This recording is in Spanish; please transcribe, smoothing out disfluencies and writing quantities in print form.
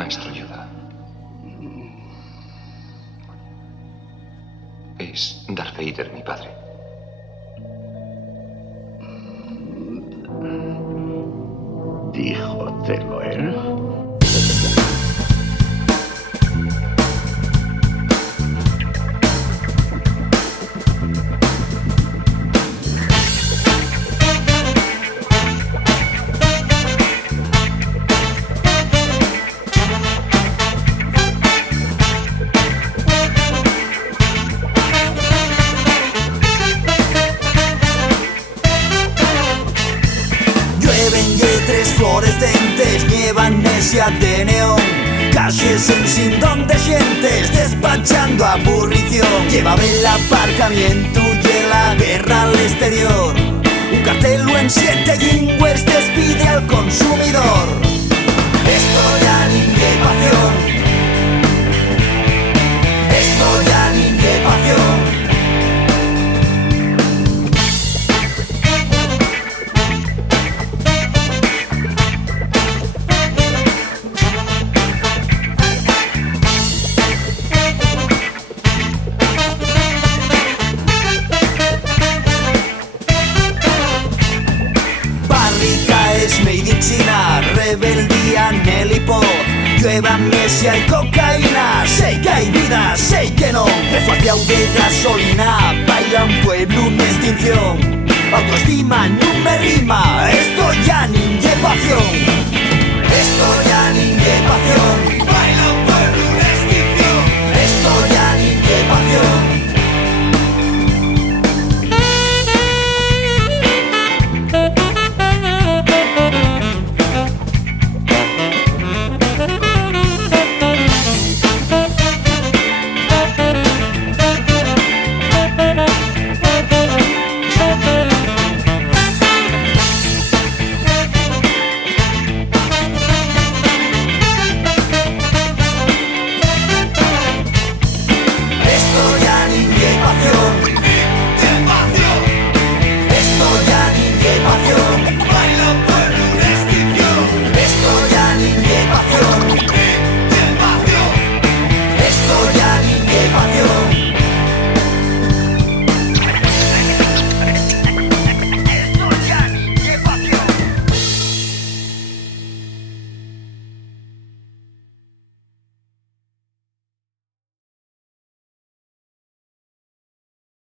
Maestro Yoda. Es Darth Vader, mi padre. Díjotelo él. Lletres fluorescentes, nieva amnesia de neón, calles sin donde sientes, despachando aburrición. Llévame el aparcamiento y la guerra al exterior. Un cartel en 7 lingües despide al consumidor. Estoy a pasión. Estoy a pasión. Made in China, rebeldía en el hipod, llueva amnesia y cocaína. Sé que hay vida, sé que no. Refuerzo de gasolina, baila un pueblo en extinción. Autoestima no me rima, esto ya ni